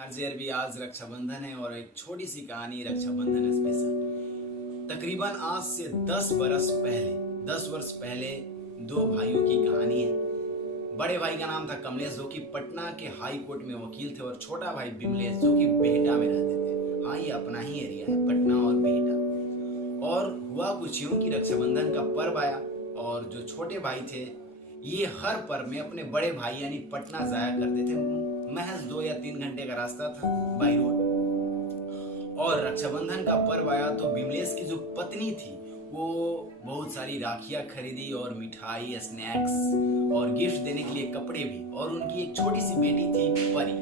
आरजेआरबी आज रक्षाबंधन है और एक छोटी सी कहानी रक्षाबंधन स्पेशल। तकरीबन आज से 10 वर्ष पहले दो भाइयों की कहानी है। बड़े भाई का नाम था कमलेश, जो कि पटना के हाई कोर्ट में वकील थे, और छोटा भाई बिमलेश जो कि बिहटा में रहते थे। हाँ, ये अपना ही एरिया है, पटना और बिहटा। और हुआ कुछ यूं कि रक्षाबंधन का पर्व आया और जो छोटे भाई थे ये हर पर्व में अपने बड़े भाई यानी पटना जाया करते थे। महज 2 या 3 घंटे का रास्ता था बाई रोड। और रक्षाबंधन का पर्व आया तो बिमलेश की जो पत्नी थी वो बहुत सारी राखियां खरीदी और मिठाई, स्नैक्स और गिफ्ट देने के लिए कपड़े भी। और उनकी एक छोटी सी बेटी थी परी,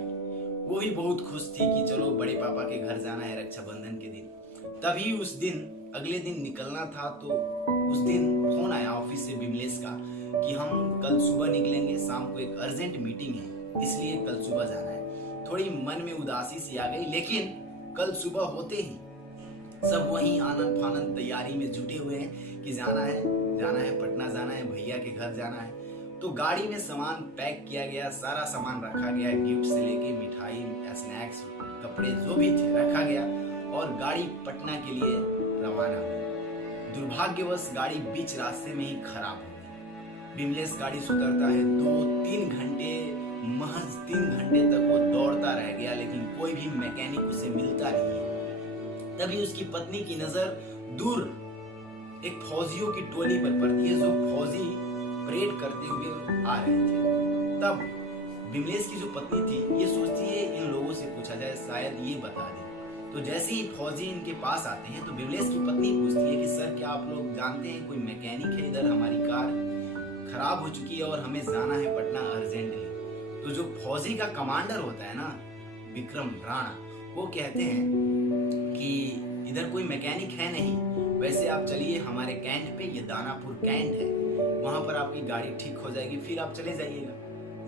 वो भी बहुत खुश थी कि चलो बड़े पापा के घर जाना है रक्षाबंधन के दिन। तभी उस दिन अगले दिन निकलना था तो उस दिन फोन आया ऑफिस से बिमलेश का कि हम कल सुबह निकलेंगे, शाम को एक अर्जेंट मीटिंग है, इसलिए कल सुबह जाना है। थोड़ी मन में उदासी सी आ गई, लेकिन कल सुबह होते ही सब वहीं आनंद फानंद तैयारी में जुटे हुए हैं कि जाना है पटना जाना है, भैया के घर जाना है। तो गाड़ी में सामान पैक किया गया, सारा सामान रखा गया, गिफ्ट से लेके मिठाई, स्नैक्स, कपड़े जो भी थे रखा गया और गाड़ी पटना के लिए रवाना हुई। दुर्भाग्यवश गाड़ी बीच रास्ते में ही खराब हो गई। बिमलेश गाड़ी से उतरता है, 2-3 घंटे, महज 3 घंटे तक वो दौड़ता रह गया, लेकिन कोई भी मैकेनिक उसे मिलता नहीं है। तभी उसकी पत्नी की नजर दूर एक फौजियों की टोली पर पड़ती है, जो फौजी परेड करते हुए आ रहे थे। तब बिमलेश की जो पत्नी थी ये सोचती है इन लोगों से पूछा जाए, शायद ये बता दें। तो जैसे ही फौजी इनके पास आते हैं तो बिमलेश की पत्नी पूछती है कि सर, क्या आप लोग जानते हैं कोई मैकेनिक है, इधर हमारी कार खराब हो चुकी है और हमें जाना है पटना अर्जेंटली। तो जो फौजी का कमांडर होता है ना, विक्रम राणा, वो कहते हैं कि इधर कोई मैकेनिक है नहीं, वैसे आप चलिए हमारे कैंट पे, ये दानापुर कैंट है, वहां पर आपकी गाड़ी ठीक हो जाएगी, फिर आप चले जाइएगा।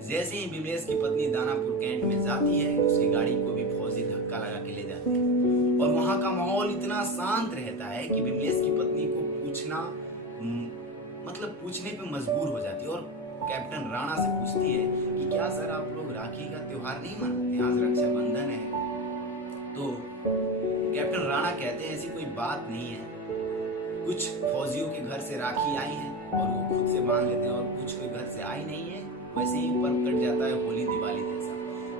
जैसे ही बिमलेश की पत्नी दानापुर कैंट में जाती है, उसकी गाड़ी को भी फौजी धक्का लगा के ले जाते हैं। और वहां का माहौल इतना शांत रहता है कि बिमलेश की पत्नी को पूछने पे मजबूर हो जाती है और कैप्टन राणा से पूछती है कि क्या सर आप लोग राखी का त्योहार नहीं मनाते, आज रक्षाबंधन है। तो कैप्टन राणा कहते हैं ऐसी कोई बात नहीं है, कुछ फौजियों के घर से राखी आई है और वो खुद से बांध लेते हैं, और कुछ के घर से आई नहीं है, वैसे ही पर्व कट जाता है, होली दिवाली जैसा।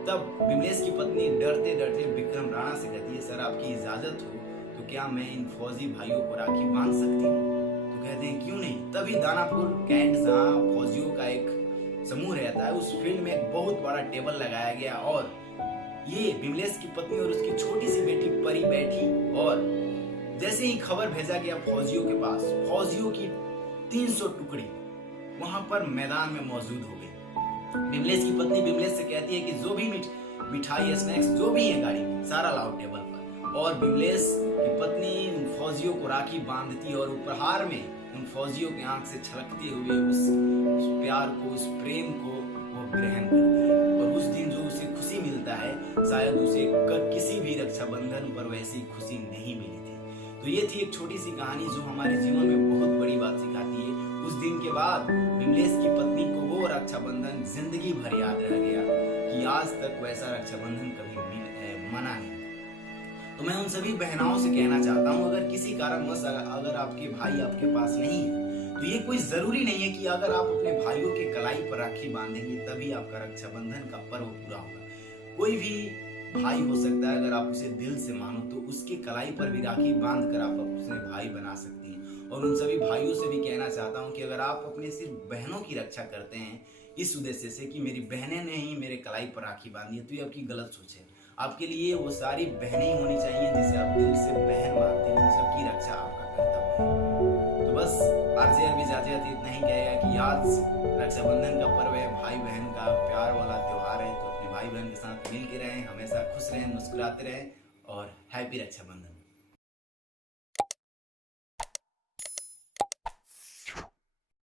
तब बिमलेश की पत्नी डरते डरते विक्रम राणा से कहती है, सर आपकी इजाजत हो तो क्या मैं इन फौजी भाइयों को राखी बांध सकती हूँ? तो कहते हैं क्यों नहीं। तभी दानापुर कैंट, जहाँ फौजियों का एक समूह रहता है, उस फील्ड में एक बहुत बड़ा टेबल लगाया गया और ये बिमलेश की पत्नी और उसकी छोटी सी बेटी परी बैठी। और जैसे ही खबर भेजा गया फौजियों के पास, फौजियों की 300 टुकड़ी वहां पर मैदान में मौजूद हो गई। बिमलेश की पत्नी बिमलेश से कहती है कि जो भी मिठाई, स्नैक्स जो भी है गाड़ी में, सारा लाओ टेबल पर। और बिमलेश की पत्नी उन फौजियों को राखी बांधती और उपहार में उन फौजियों के आंख से छलकते हुए उस प्यार को, उस प्रेम को वो ग्रहण करती है। और उस दिन जो उसे खुशी मिलता है, शायद उसे किसी भी रक्षाबंधन पर वैसी खुशी नहीं मिली थी। तो ये थी एक छोटी सी कहानी जो हमारे जीवन में बहुत बड़ी बात सिखाती है। उस दिन के बाद बिमलेश की पत्नी को वो रक्षाबंधन जिंदगी भर याद रह गया कि आज तक वैसा रक्षाबंधन कभी मना नहीं। तो मैं उन सभी बहनाओं से कहना चाहता हूँ, अगर किसी कारणवश अगर आपके भाई आपके पास नहीं है तो ये कोई जरूरी नहीं है कि अगर आप अपने भाइयों के कलाई पर राखी बांधेंगे तभी आपका रक्षाबंधन का पर्व पूरा होगा। कोई भी भाई हो सकता है, अगर आप उसे दिल से मानो तो उसकी कलाई पर भी राखी बांध कर आप अपने भाई बना सकती हैं। और उन सभी भाइयों से भी कहना चाहता हूं कि अगर आप अपने सिर्फ बहनों की रक्षा करते हैं इस उद्देश्य से कि मेरी बहनें ने ही मेरे कलाई पर राखी बांधी है, तो ये आपकी गलत सोच है। आपके लिए वो सारी बहनें होनी चाहिए जिसे आप दिल से बहन मानते हैं, उन सबकी रक्षा आपका कर्तव्य है। तो बस आरजेआरबी जाते जाते इतना ही कहेगा कि आज रक्षाबंधन का पर्व है, भाई बहन का प्यार वाला त्योहार है। तो भाई बहन के साथ मिल के रहें, हमेशा खुश रहें, मुस्कुराते रहें और हैप्पी रक्षाबंधन।